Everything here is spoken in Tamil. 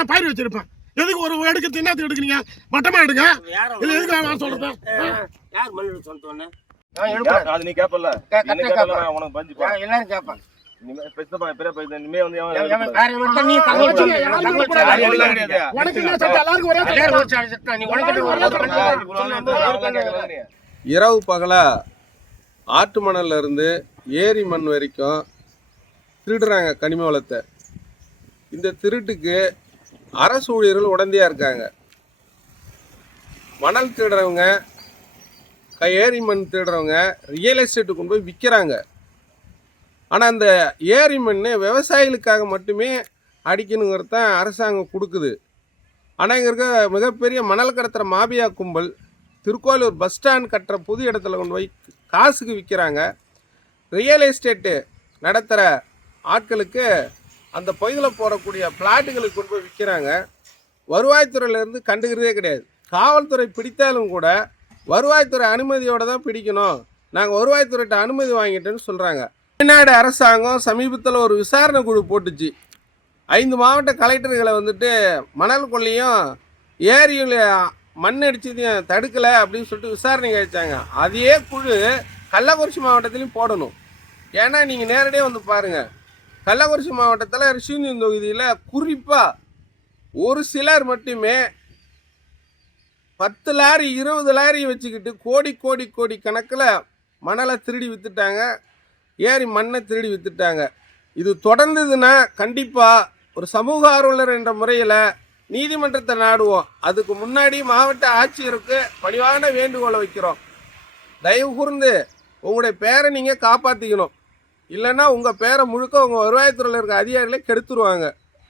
நான் பயிர் வச்சிருப்பேன். எதுக்கு ஒரு எடுக்க என்னத்துக்கு எடுக்கிறீங்க? மட்டமா எடுங்க. இது எதுக்கு நான் சொல்றது? யார் மண்ணு சொன்னே? அது நீ கேப்பல. என்ன கேப்பல உனக்கு பஞ்சி போ. எல்லாரும் கேட்பாங்க. நீ பெத்தப்பா பெரிய பையன் இனிமே வந்து வேற மட்டும் நீ தங்கச்சி உனக்கு என்ன சட்டை எல்லாருக்கும் ஒரே நீ இரவு பகலா ஆட்டு மணல்ல இருந்து ஏரி மண் வரைக்கும் திருடுறாங்க கனிம வளத்தை. இந்த திருட்டுக்கு அரசு ஊழியர்கள் உடந்தையா இருக்காங்க. மணல் திருடுறவங்க, ஏரி மண் திருடுறவங்க ரியல் எஸ்டேட்டு கொண்டு போய் விற்கிறாங்க. ஆனால் அந்த ஏரி மண் விவசாயிகளுக்காக மட்டுமே அடிக்கணுங்கிறது தான் அரசாங்கம் கொடுக்குது. ஆனால் இங்கே இருக்க மிகப்பெரிய மணல் கடத்துகிற மாபியா கும்பல் திருக்கோயிலூர் பஸ் ஸ்டாண்ட் கட்டுற புது இடத்துல கொண்டு போய் காசுக்கு விற்கிறாங்க. ரியல் எஸ்டேட்டு நடத்துகிற ஆட்களுக்கு அந்த பகுதியில் போடக்கூடிய பிளாட்டுகளுக்கு கொண்டு போய் விற்கிறாங்க. வருவாய்த்துறையிலேருந்து கண்டுக்கிறதே கிடையாது. காவல்துறை பிடித்தாலும் கூட வருவாய்த்துறை அனுமதியோடு தான் பிடிக்கணும், நாங்கள் வருவாய்த்துறையிட்ட அனுமதி வாங்கிட்டேன்னு சொல்கிறாங்க. தமிழ்நாடு அரசாங்கம் சமீபத்தில் ஒரு விசாரணை குழு போட்டுச்சு. 5 மாவட்ட கலெக்டர்களை வந்துட்டு மணல் கொள்ளையும் ஏரியில் மண் அடிச்சதையும் தடுக்கலை அப்படின்னு சொல்லிட்டு விசாரணை கழிச்சாங்க. அதே குழு கள்ளக்குறிச்சி மாவட்டத்திலையும் போடணும். ஏன்னா நீங்கள் நேரடியாக வந்து பாருங்கள், கள்ளக்குறிச்சி மாவட்டத்தில் ரிஷிவந்தியம் தொகுதியில் குறிப்பாக ஒரு சிலர் மட்டுமே 10 லாரி 20 லாரி வச்சுக்கிட்டு கோடி கோடி கோடி கணக்கில் மணலை திருடி விற்றுட்டாங்க, ஏரி மண்ணை திருடி விற்றுட்டாங்க. இது தொடர்ந்ததுன்னா கண்டிப்பாக ஒரு சமூக ஆர்வலர் என்ற முறையில் நீதிமன்றத்தை நாடுவோம். அதுக்கு முன்னாடி மாவட்ட ஆட்சியருக்கு பணிவான வேண்டுகோளை வைக்கிறோம். தயவு கூர்ந்து உங்களுடைய பேரை நீங்கள் காப்பாற்றிக்கணும். இல்லைன்னா உங்கள் பேரை முழுக்க உங்கள் வருவாய்த்துறையில் இருக்க அதிகாரிகளை கெடுத்துருவாங்க.